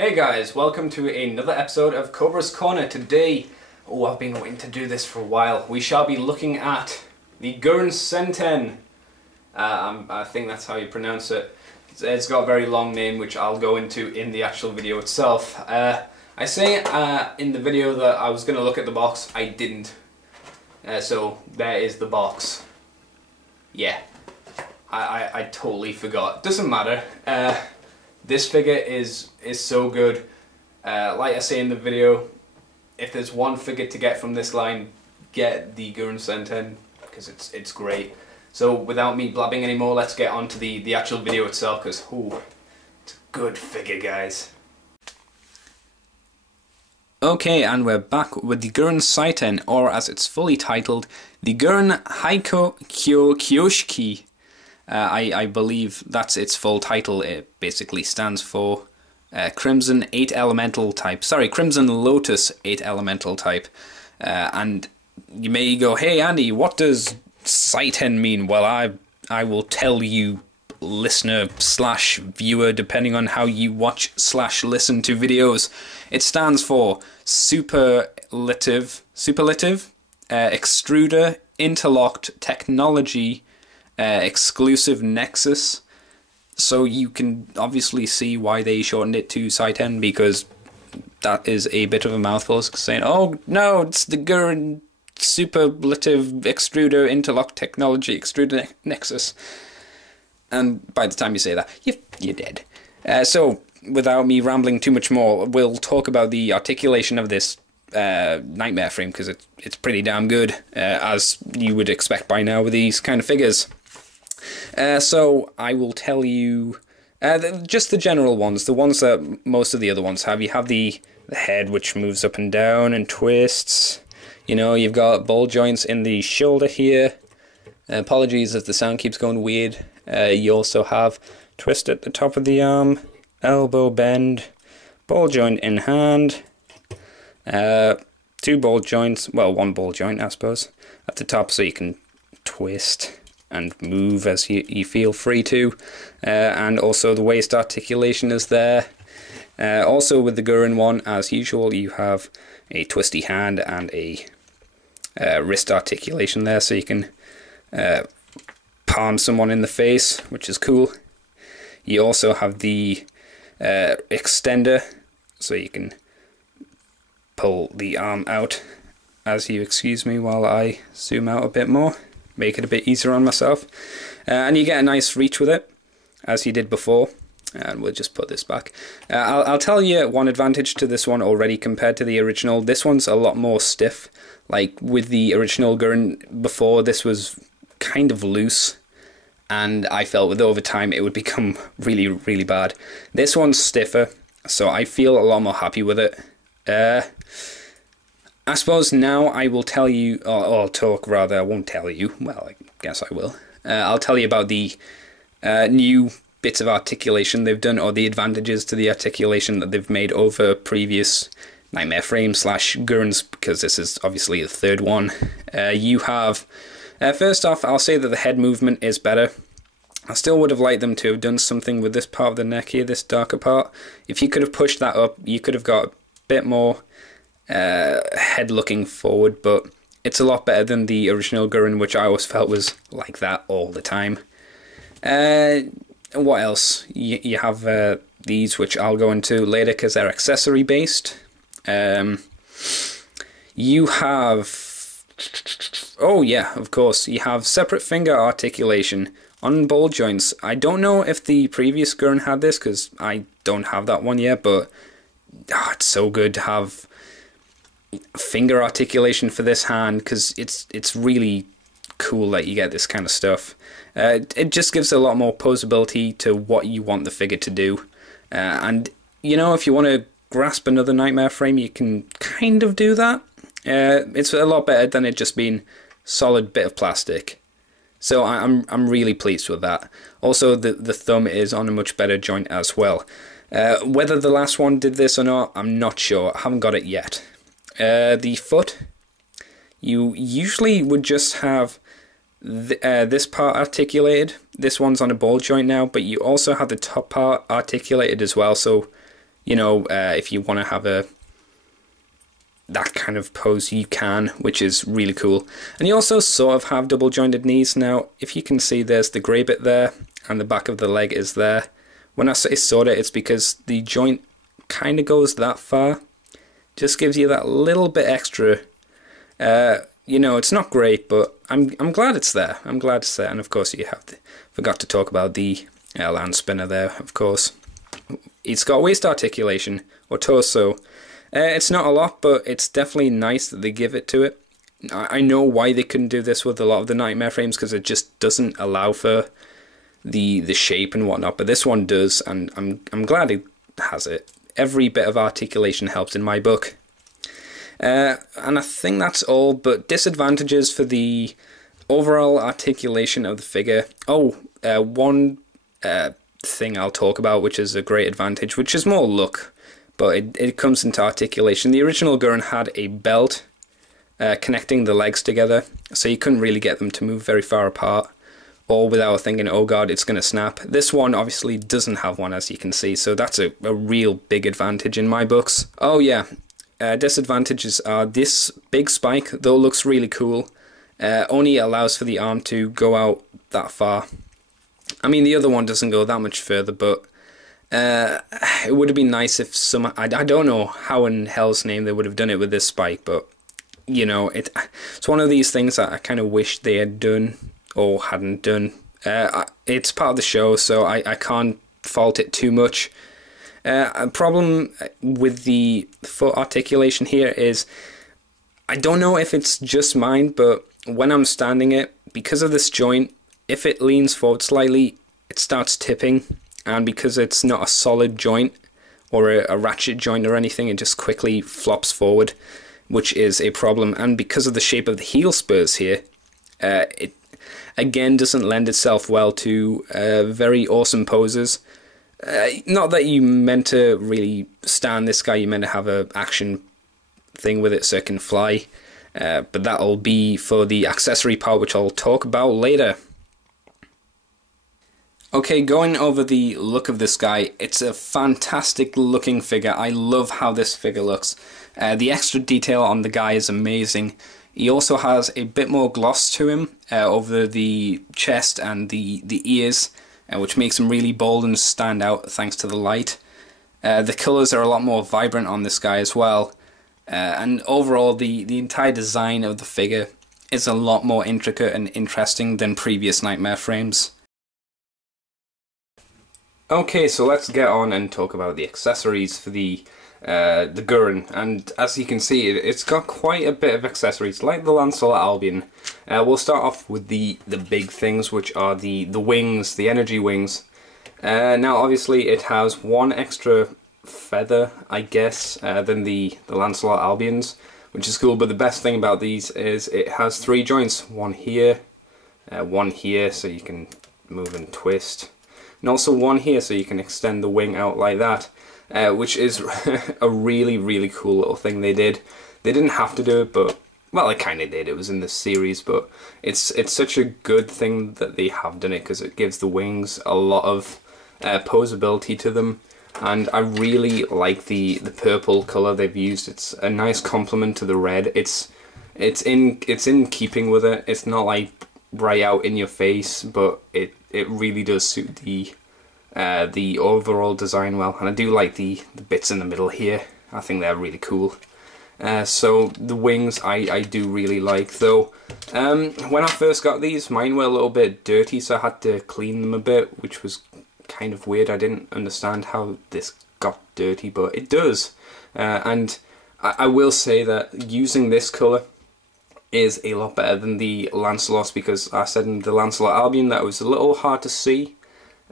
Hey guys, welcome to another episode of Cobra's Corner. Today, I've been waiting to do this for a while. We shall be looking at the Guren Seiten. I think that's how you pronounce it. It's got a very long name, which I'll go into in the actual video itself. I say in the video that I was going to look at the box. I didn't. So there is the box. Yeah, I totally forgot. Doesn't matter. This figure is so good. Like I say in the video, if there's one figure to get from this line, get the Guren Seiten, because it's great. So without me blabbing anymore, let's get on to the actual video itself, because it's a good figure, guys. Okay, and we're back with the Guren Seiten, or as it's fully titled, the Guren Haiko Kyo Kyoshiki. I believe that's its full title. It basically stands for Crimson 8 Elemental Type. Sorry, Crimson Lotus 8 Elemental Type. And you may go, hey Andy, what does Seiten mean? Well, I will tell you, listener / viewer, depending on how you watch / listen to videos. It stands for superlative, extruder, interlocked technology, exclusive nexus. So you can obviously see why they shortened it to Seiten, because that is a bit of a mouthful, saying, oh no, it's the Guren superlative extruder interlock technology extruder nexus. And by the time you say that, you're dead. So without me rambling too much more, we'll talk about the articulation of this nightmare frame, because it's pretty damn good, as you would expect by now with these kind of figures. So I will tell you just the general ones, the ones that most of the other ones have. You have the head, which moves up and down and twists. You know, you've got ball joints in the shoulder here. Apologies if the sound keeps going weird. You also have twist at the top of the arm, elbow bend, ball joint in hand, two ball joints, well, one ball joint I suppose, at the top, so you can twist and move as you feel free to, and also the waist articulation is there. Also with the Guren one, as usual, you have a twisty hand and a wrist articulation there, so you can palm someone in the face, which is cool. You also have the extender, so you can pull the arm out, as you excuse me while I zoom out a bit more, make it a bit easier on myself. And you get a nice reach with it, as you did before. And we'll just put this back. I'll tell you one advantage to this one already compared to the original. This one's a lot more stiff. Like with the original Guren before, this was kind of loose, and I felt with over time it would become really, really bad. This one's stiffer, so I feel a lot more happy with it. I suppose now I will tell you, or talk rather, I won't tell you, well, I guess I will. I'll tell you about the new bits of articulation they've done, or the advantages to the articulation that they've made over previous Nightmare Frame / Gurens, because this is obviously the third one. You have, first off, I'll say that the head movement is better. I still would have liked them to have done something with this part of the neck here, this darker part. If you could have pushed that up, you could have got a bit more head looking forward, but it's a lot better than the original Guren, which I always felt was like that all the time. What else? You have these, which I'll go into later because they're accessory based. You have, oh yeah, of course, you have separate finger articulation on ball joints. I don't know if the previous Guren had this, because I don't have that one yet, but it's so good to have finger articulation for this hand, because it's really cool that you get this kind of stuff. It just gives a lot more posability to what you want the figure to do, and you know, if you want to grasp another Nightmare frame, you can kind of do that. It's a lot better than it just being solid bit of plastic, so I'm really pleased with that. Also, the thumb is on a much better joint as well. Whether the last one did this or not, I'm not sure. I haven't got it yet. The foot, you usually would just have this part articulated. This one's on a ball joint now, but you also have the top part articulated as well, so You know, if you want to have that kind of pose, you can, which is really cool. And you also sort of have double jointed knees. Now, if you can see, there's the grey bit there, and the back of the leg is there. When I say sort of, it's because the joint kind of goes that far. Just gives you that little bit extra. You know, it's not great, but I'm glad it's there. I'm glad it's there. And of course, you have forgot to talk about the land spinner there, of course. It's got waist articulation, or torso. It's not a lot, but it's definitely nice that they give it to it. I know why they couldn't do this with a lot of the Nightmare frames, because it just doesn't allow for the shape and whatnot. But this one does, and I'm glad it has it. Every bit of articulation helps in my book. And I think that's all, but disadvantages for the overall articulation of the figure. One thing I'll talk about, which is a great advantage, which is more look, but it comes into articulation. The original Guren had a belt connecting the legs together, so you couldn't really get them to move very far apart, or without thinking, oh god, it's going to snap. This one obviously doesn't have one, as you can see, so that's a real big advantage in my books. Oh yeah, disadvantages are this big spike, though looks really cool, only allows for the arm to go out that far. I mean, the other one doesn't go that much further, but it would have been nice if I don't know how in hell's name they would have done it with this spike, but you know, it's one of these things that I kind of wish they had done or hadn't done. It's part of the show, so I can't fault it too much. A problem with the foot articulation here is, I don't know if it's just mine, but when I'm standing it, because of this joint, if it leans forward slightly, it starts tipping, and because it's not a solid joint or a ratchet joint or anything, it just quickly flops forward, which is a problem. And because of the shape of the heel spurs here, it again doesn't lend itself well to very awesome poses. Not that you meant to really stand this guy, you meant to have a action thing with it so it can fly, but that'll be for the accessory part, which I'll talk about later. Okay, going over the look of this guy, it's a fantastic looking figure. I love how this figure looks. The extra detail on the guy is amazing. He also has a bit more gloss to him over the chest and the ears, which makes him really bold and stand out thanks to the light. The colours are a lot more vibrant on this guy as well. And overall, the entire design of the figure is a lot more intricate and interesting than previous Nightmare frames. Okay, so let's get on and talk about the accessories for the Guren, and as you can see, it's got quite a bit of accessories, like the Lancelot Albion. We'll start off with the big things, which are the wings, the energy wings. Now, obviously, it has one extra feather, I guess, than the Lancelot Albions, which is cool. But the best thing about these is it has 3 joints: one here, so you can move and twist. And also one here, so you can extend the wing out like that, which is a really, really cool little thing they did. They didn't have to do it, but, well, they kind of did. It was in this series, but it's such a good thing that they have done it, because it gives the wings a lot of posability to them. And I really like the purple colour they've used. It's a nice complement to the red. It's in keeping with it. It's not like bright out in your face, but it really does suit the overall design well. And I do like the bits in the middle here. I think they're really cool. So the wings I do really like, though. When I first got these, mine were a little bit dirty, so I had to clean them a bit, which was kind of weird. I didn't understand how this got dirty, but it does. And I will say that using this colour is a lot better than the Lancelot, because I said in the Lancelot Albion that it was a little hard to see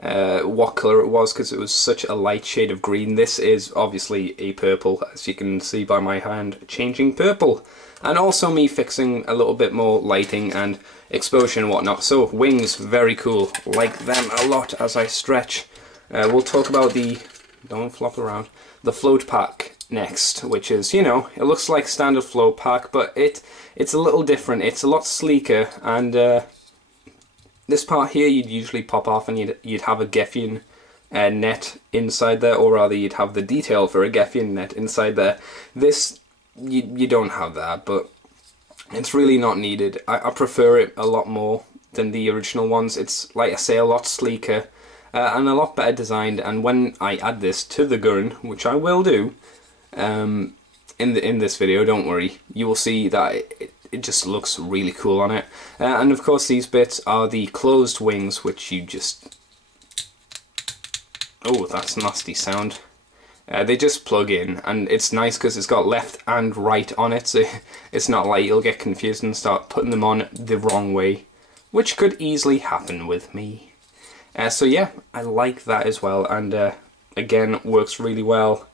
what colour it was, because it was such a light shade of green. This is obviously a purple, as you can see by my hand changing purple, and also me fixing a little bit more lighting and exposure and whatnot. So wings, very cool, like them a lot as I stretch. We'll talk about don't flop around, the float pack next, which is, you know, it looks like standard float pack, but it's a little different. It's a lot sleeker, and this part here you'd usually pop off and you'd have a Geffen net inside there, or rather you'd have the detail for a Geassian net inside there. This, you don't have that, but it's really not needed. I prefer it a lot more than the original ones. It's, like I say, a lot sleeker and a lot better designed, and when I add this to the Guren, which I will do in this video, don't worry, you will see that it just looks really cool on it. And of course these bits are the closed wings, which you just... Oh, that's a nasty sound. They just plug in, and it's nice because it's got left and right on it, so it's not like you'll get confused and start putting them on the wrong way, which could easily happen with me. So yeah, I like that as well, and again, works really well.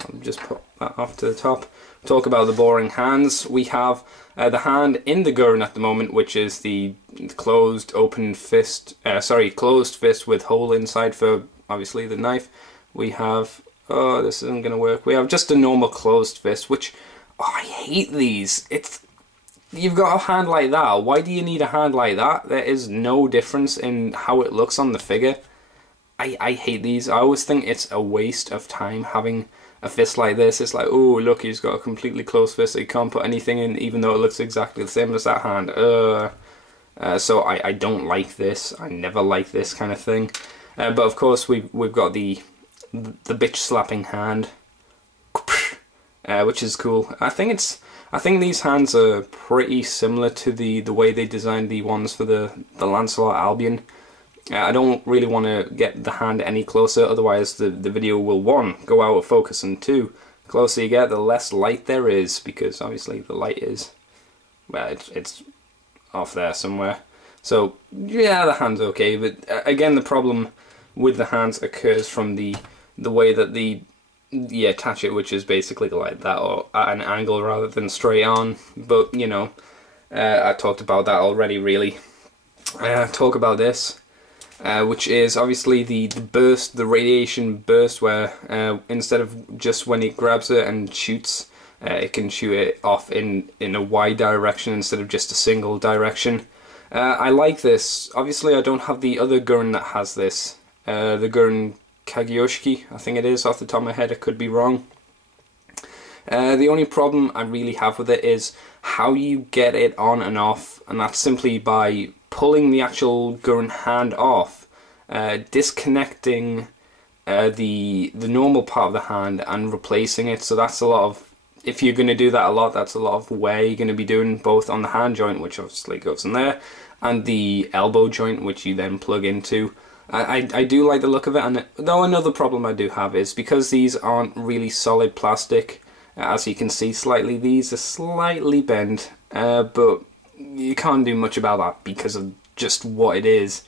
I'll just put that off to the top. Talk about the boring hands. We have the hand in the Guren at the moment, which is the closed fist with hole inside for obviously the knife. We have, oh, this isn't going to work. We have just a normal closed fist, which, oh, I hate these. You've got a hand like that. Why do you need a hand like that? There is no difference in how it looks on the figure. I hate these. I always think it's a waste of time having a fist like this. It's like, oh, look, he's got a completely closed fist, so you can't put anything in, even though it looks exactly the same as that hand. So I don't like this. I never like this kind of thing. But of course, we've got the bitch slapping hand, which is cool. I think these hands are pretty similar to the way they designed the ones for the Lancelot Albion. I don't really want to get the hand any closer, otherwise the video will, 1, go out of focus, and 2, the closer you get, the less light there is, because obviously the light is, well, it's off there somewhere. So yeah, the hand's okay, but again, the problem with the hands occurs from the way that you attach it, which is basically like that, or at an angle rather than straight on. But you know, I talked about that already, really. Talk about this. Which is obviously the burst, the radiation burst, where instead of just when it grabs it and shoots, it can shoot it off in a wide direction instead of just a single direction. I like this. Obviously I don't have the other Guren that has this. The Guren Kagyoshiki, I think it is, off the top of my head, I could be wrong. The only problem I really have with it is how you get it on and off, and that's simply by pulling the actual Guren hand off, disconnecting the normal part of the hand and replacing it. So that's a lot of, if you're going to do that a lot, that's a lot of wear you're going to be doing, both on the hand joint, which obviously goes in there, and the elbow joint, which you then plug into. I do like the look of it, and though another problem I do have is because these aren't really solid plastic, as you can see slightly, these are slightly bent, but you can't do much about that because of just what it is.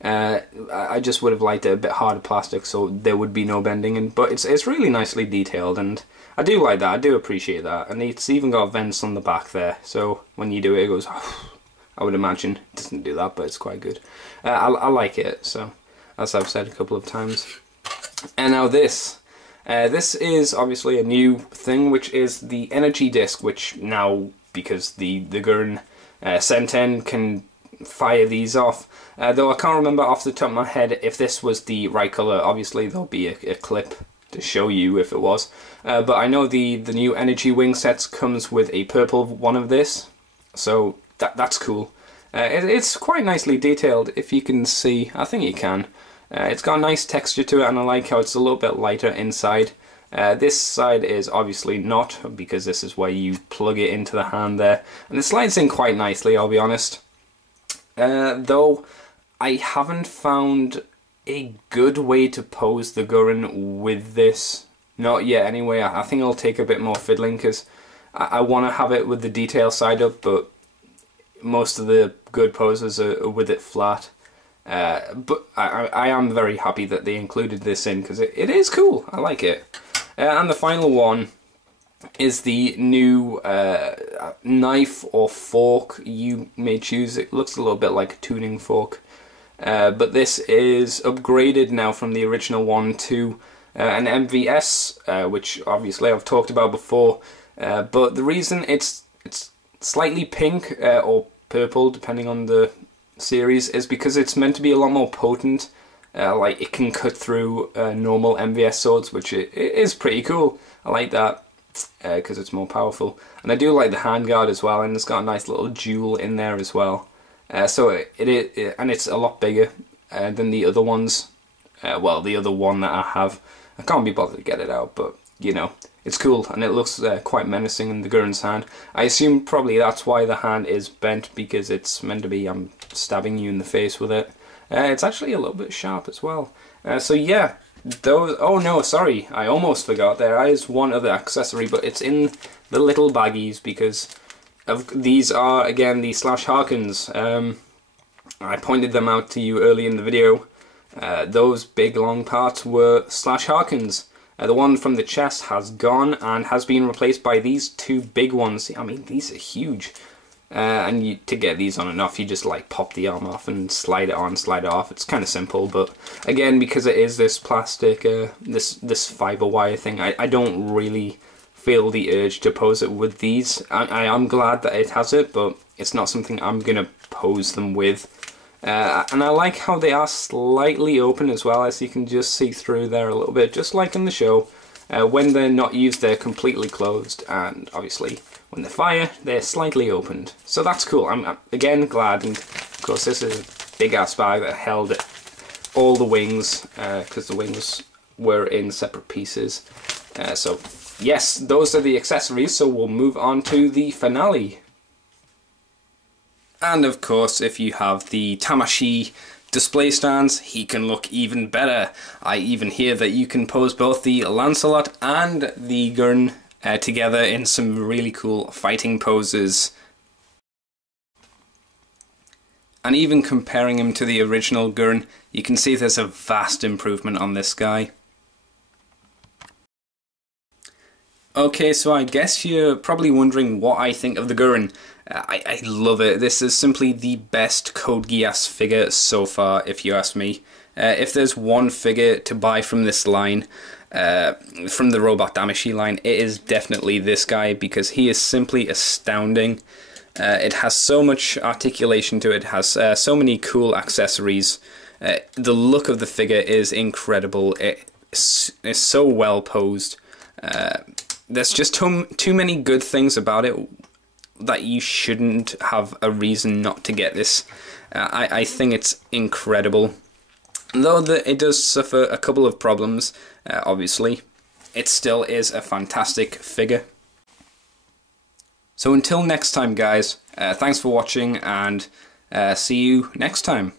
I just would have liked it a bit harder plastic, so there would be no bending in, but it's really nicely detailed, and I do like that, I do appreciate that, and it's even got vents on the back there, so when you do it, it goes, I would imagine. It doesn't do that, but it's quite good. I like it, so as I've said a couple of times. And now this is obviously a new thing, which is the energy disc, which now, because the Guren Seiten can fire these off, though I can't remember off the top of my head if this was the right colour. Obviously there'll be a clip to show you if it was, but I know the new energy wing sets comes with a purple one of this, so that's cool. It's quite nicely detailed, if you can see. I think you can. It's got a nice texture to it, and I like how it's a little bit lighter inside. This side is obviously not, because this is where you plug it into the hand there, and it slides in quite nicely, I'll be honest. Though I haven't found a good way to pose the Guren with this, not yet anyway. I think it'll take a bit more fiddling, because I want to have it with the detail side up, but most of the good poses are with it flat. But I am very happy that they included this in, because it is cool. I like it. And the final one is the new knife or fork you may choose. It looks a little bit like a tuning fork, but this is upgraded now from the original one to an MVS, which obviously I've talked about before. But the reason it's slightly pink or purple, depending on the series, is because it's meant to be a lot more potent Like it can cut through normal MVS swords, which it is pretty cool. I like that because it's more powerful. And I do like the handguard as well, and it's got a nice little jewel in there as well. So and it's a lot bigger than the other ones. Well, the other one that I have. I can't be bothered to get it out, but you know, it's cool, and it looks quite menacing in the Guren's hand. I assume probably that's why the hand is bent, because it's meant to be I'm stabbing you in the face with it. It's actually a little bit sharp as well. So yeah, those. Oh no, sorry, I almost forgot. There is one other accessory, but it's in the little baggies because these are again the Slash Harkins. I pointed them out to you early in the video. Those big long parts were Slash Harkins. The one from the chest has gone and has been replaced by these two big ones. I mean, these are huge. And to get these on and off, you just like pop the arm off and slide it on, slide it off. It's kind of simple, but again, because it is this plastic, this fiber wire thing, I don't really feel the urge to pose it with these. I am glad that it has it, but it's not something I'm gonna pose them with. And I like how they are slightly open as well, as you can just see through there a little bit, just like in the show. When they're not used, they're completely closed, and obviously when they fire, they're slightly opened. So that's cool. I'm again glad, and of course this is a big ass bag that held all the wings, because the wings were in separate pieces. So yes, those are the accessories, so we'll move on to the finale. And of course, if you have the Damashii display stands, he can look even better. I even hear that you can pose both the Lancelot and the Guren together in some really cool fighting poses. And even comparing him to the original Guren, you can see there's a vast improvement on this guy. Okay, so I guess you're probably wondering what I think of the Guren. I love it. This is simply the best Code Geass figure so far, if you ask me. If there's one figure to buy from this line, from the Robot Damashii line, it is definitely this guy, because he is simply astounding. It has so much articulation to it, has so many cool accessories. The look of the figure is incredible. It's so well posed. There's just too many good things about it that you shouldn't have a reason not to get this. I think it's incredible. Though it does suffer a couple of problems, obviously, it still is a fantastic figure. So until next time, guys, thanks for watching, and see you next time.